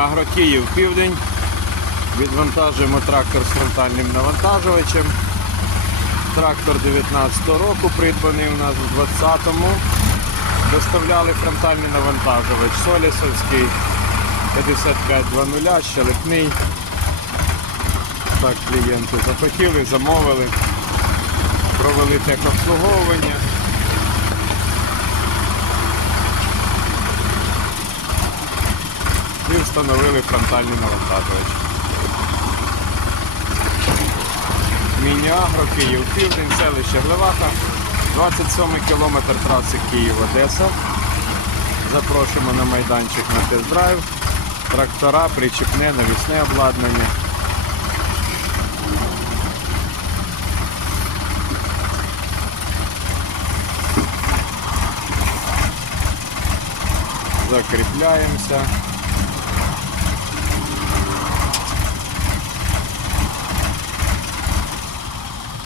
Агро Київ південь. Відвантажуємо трактор з фронтальним навантажувачем. Трактор 19 року, придбаний у нас у 20-му. Доставляли фронтальний навантажувач Солісовський 5520, щелепний. Так, клієнти захотіли, замовили, провели техобслуговування. Встановили фронтальний навантажувач. Міні-агро, Київ, Південь, селище Глеваха, 27 кілометр траси Київ-Одеса. Запрошуємо на майданчик на тест-драйв. Трактора, причіпне, навісне обладнання. Закріпляємося.